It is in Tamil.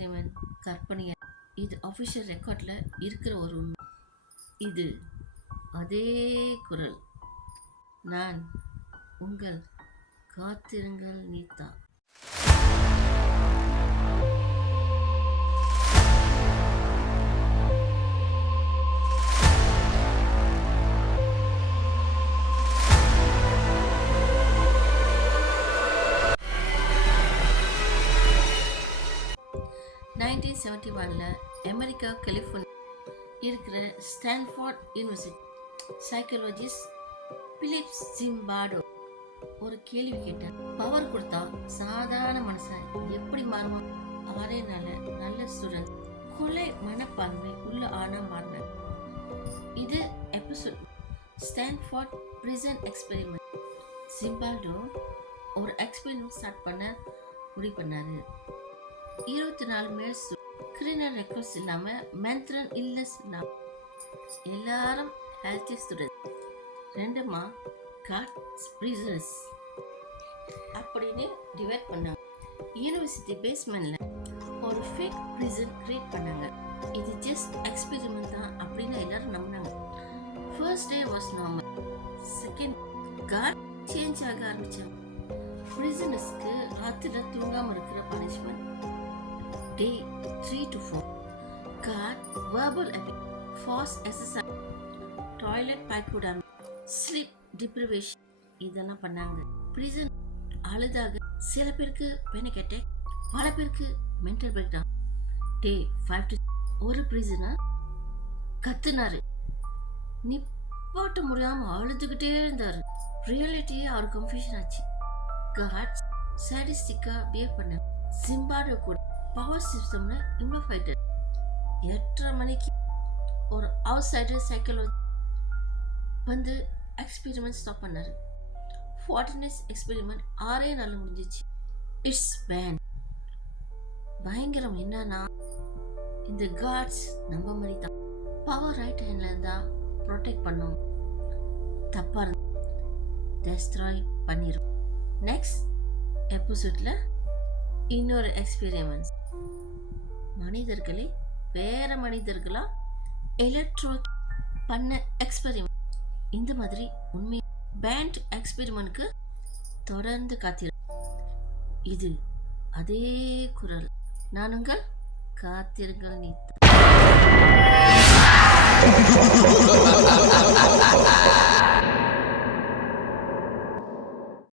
எக்ஸ்பெரிமெண்ட் கற்பனையா, இது அஃபிஷியல் ரெக்கார்டில் இருக்கிற ஒரு உண்மை. இது அதே குரல். நான் உங்கள் காத்திருங்கள் நீதா. அமெரிக்கா கலிஃபோர்னியா இருக்கிற ஸ்டான்ஃபோர்ட் யூனிவர்சிட்டி சைக்காலஜிஸ்ட் பிலிப் ஜிம்பார்டோ ஒரு கேள்வி கேட்டார். பவர் கொடுத்தா சாதாரண மனுஷன் எப்படி மாறுவான்? அவரே நல்ல ஸ்டூடெண்ட், கொலை மனப்பான்மை உள்ள ஆனா மாறினார். இது எபிசோட் ஸ்டான்ஃபோர்ட் பிரிசன் எக்ஸ்பெரிமெண்ட். ஜிம்பார்டோ ஒரு எக்ஸ்பெரிமெண்ட் ஸ்டார்ட் பண்ண முடிவு பண்ணாரு. 24 மேல் கிரிமினல் ரெக்கார்ட்ஸ் இல்லாம, மென்டல் இல்னஸ் இல்லாம, எல்லாரும் ஹெல்த்தி ஸ்டூடெண்ட், 2 காட்ஸ் பிரிசனர்ஸ் அப்படின்னு டிவைட் பண்ணாங்க. யூனிவர்சிட்டி பேஸ்மெண்ட்ல ஒரு ஃபேக் பிரிசன் கிரியேட் பண்ணாங்க. இது ஜஸ்ட் எக்ஸ்பெரிமெண்ட் தான் அப்படின்னு எல்லாரும் நம்பினாங்க. First day was normal. Second guard change ஆக ஆரம்பிச்சாங்க. பிரிசனர்ஸ்க்கு ராத்திரில தூங்காம இருக்கிற punishment. Day 3 to 4 God verbal abuse, forced exercise, toilet பைக்கூடாம, sleep deprivation இதெல்லாம் பண்ணாங்க. prison அழுதாக, சில பேருக்கு panic attack, பல பேருக்கு mental breakdown. Day 5 to 6 ஒரு prisoner கத்துனாரு, நிப்பாட்ட முடியாம அழுதுகிட்டே இருந்தாரு. ரியாலிட்டியே அவர் கன்ஃபியூஷன் ஆச்சு. God சாடிஸ்டிக்கா பிஹேவ் பண்ணாங்க. ஜிம்பார்டோ கூட பவர் சிஸ்டம்ல இன்வால்வ்ட். 8:30 மணிக்கு ஒரு அவுட் சைடர் சைக்காலஜி வந்து எக்ஸ்பெரிமெண்ட் ஸ்டாப் பண்ணாரு. 14 days எக்ஸ்பெரிமெண்ட் 6 நாள் முடிஞ்சிச்சு. இட்ஸ் பேன். பயங்கரம் என்னன்னா, இந்த காட்ஸ் நம்ம மாதிரி தான். பவர் ரைட் ஹேண்ட்ல இருந்தா ப்ரொடெக்ட் பண்ணும், தப்பா இருந்தா டெஸ்ட்ராய் பண்ணிரும். நெக்ஸ்ட் எபிசோட்ல இன்னொரு எக்ஸ்பெரிமெண்ட்ஸ். மனிதர்களே வேற மனிதர்களா எலக்ட்ரோ பண்ண எக்ஸ்பெரிமெண்ட். இந்த மாதிரி உண்மை பேண்ட் எக்ஸ்பெரிமெண்ட்க்கு தொடர்ந்து காத்திரு. இது அதே குரல். நான் உங்கள் காத்திருங்கள் நீதா.